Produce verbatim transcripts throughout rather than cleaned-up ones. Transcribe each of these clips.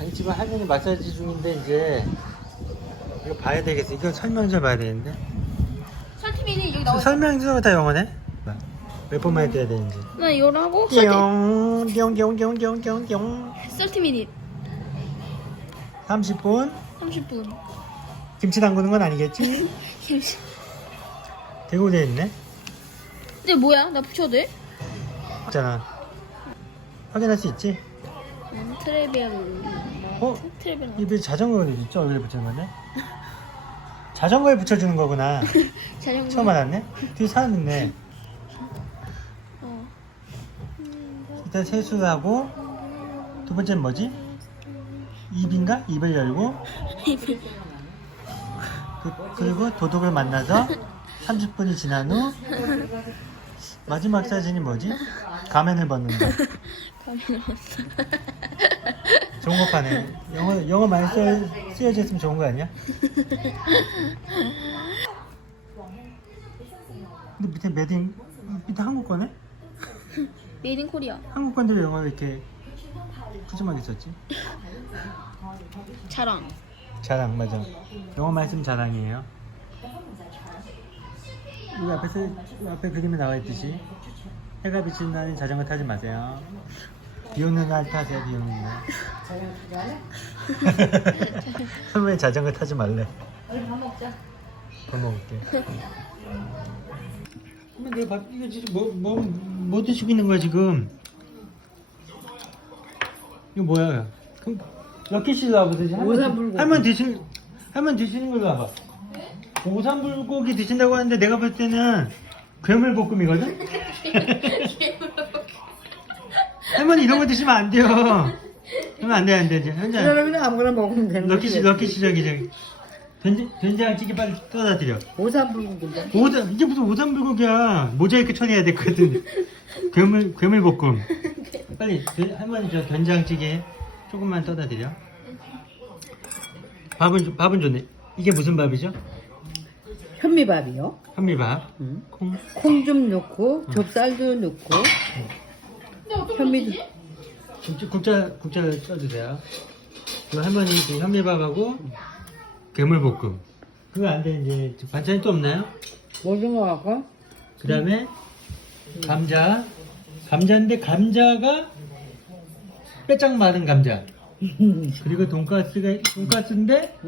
아니 지금 할머니 마사지 중인데 이제 이거 봐야 되겠어. 이거 설명서 봐야 되는데. 설티민이 여기 나와 있어. 설명서가 다 영어네. 몇 번만 해야 되는지. 나 이거로 하고 띠용 띠용 띠용 띠용 띠용 띠용 띠용. 설티 미닛 삼십 분. 삼십 분. 김치 담그는 건 아니겠지? 김치. 대고 돼 있네. 근데 뭐야? 나 붙여도 돼? 있잖아. 확인할 수 있지? 음, 트레비아로. 어? 트레비아. 입에 자전거가 있죠? 얼굴에 붙이는 건데? 자전거에 붙여주는 거구나. 자전거. 처음 알았네? 뒤에 사람 있네. 어. 일단 세수하고 두 번째는 뭐지? 입인가? 입을 열고 그, 그리고 도둑을 만나서 삼십 분이 지난 후 마지막 사진이 뭐지? 가면을 벗는다. 가면을 벗어. 좋은 거 파네. 영어, 영어 많이 써, 쓰여져 있으면 좋은 거 아니야? 근데 밑에 메딩 밑에 한국 거네? 메이드 인 코리아. 한국 건데 왜 영어를 이렇게 푸짐하게 썼지? 자랑. 자랑 맞아. 영어 말씀 자랑이에요. 여기 앞에서 이 앞에 그림에 나와 있듯이 해가 비치는 날엔 자전거 타지 마세요. 비 오는 날 타세요. 비 오는 날. 할머니 자전거 타지 말래. 우리 밥 먹자. 밥 먹을게. 할머니 내가 밥 이거 지금 뭐뭐 뭐 드시고 있는 거야 지금? 이거 뭐야? 그럼 럭키씨 나와보세요. 오삼불고기. 할머니 드시는 할머니 드시는 걸로 와봐. 오삼불고기 드신다고 하는데 내가 볼 때는 괴물볶음이거든? 할머니 이런 거 드시면 안 돼요. 그러면 안 돼, 안 돼. 이제 현재 그러면 아무거나 먹으면 되는 럭키 씨, 거지. 럭키 씨 저기 저기 된장 된장찌개 빨리 떠다 드려. 오삼불고기인데. 오다 이게 무슨 오삼불고기야? 모자이크 처리해야 되거든. 괴물 괴물볶음. 빨리 돼- 할머니 저 된장찌개 조금만 떠다 드려. 밥은 좀- 밥은 좋네. 이게 무슨 밥이죠? 현미밥이요. 현미밥. 응. 콩. 콩 좀 넣고 좁쌀도 넣고 현미도 국자 국자 국자 써주세요. 그 할머니 그 현미밥하고 괴물볶음. 그거 안 돼 이제 반찬이 또 없나요? 오징어 갖고 그 다음에 감자. 감자인데 감자가 빼짝 마른 감자. 그리고 돈가스가 돈가스인데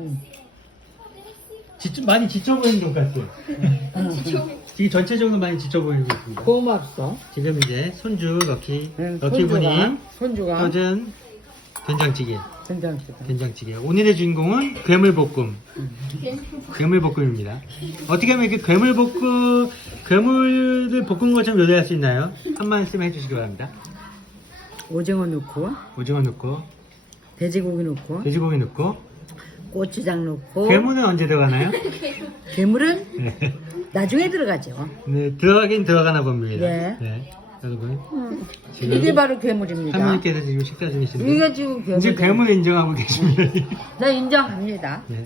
지쳐, 많이 지쳐 보이는 돈가스. 이게 전체적으로 많이 지쳐 보이고 있습니다. 고맙소. 지금 이제 손주 럭키 응, 럭키 분이 손주가 떠준 된장찌개. 된장찌개. 된장찌개. 오늘의 주인공은 괴물볶음. 괴물볶음입니다. 어떻게 하면 이렇게 괴물볶음 괴물을 볶은 것처럼 요리할 수 있나요? 한 말씀 해주시기 바랍니다. 오징어 넣고 오징어 넣고 돼지고기 넣고 돼지고기 넣고 고추장 넣고 괴물은 언제 들어가나요? 괴물은 네. 나중에 들어가죠. 네, 들어가긴 들어가나 봅니다. 네. 네, 여러분 음. 지금 이게 바로 괴물입니다. 할머니께서 지금 식사 중이신데 이게 지금 괴물. 이제 괴물 인정하고 계십니다. 나 인정합니다. 네.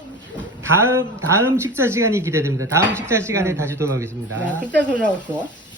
다음 다음 식사 시간이 기대됩니다. 다음 식사 시간에 음. 다시 돌아오겠습니다. 야, 그때 돌아왔어.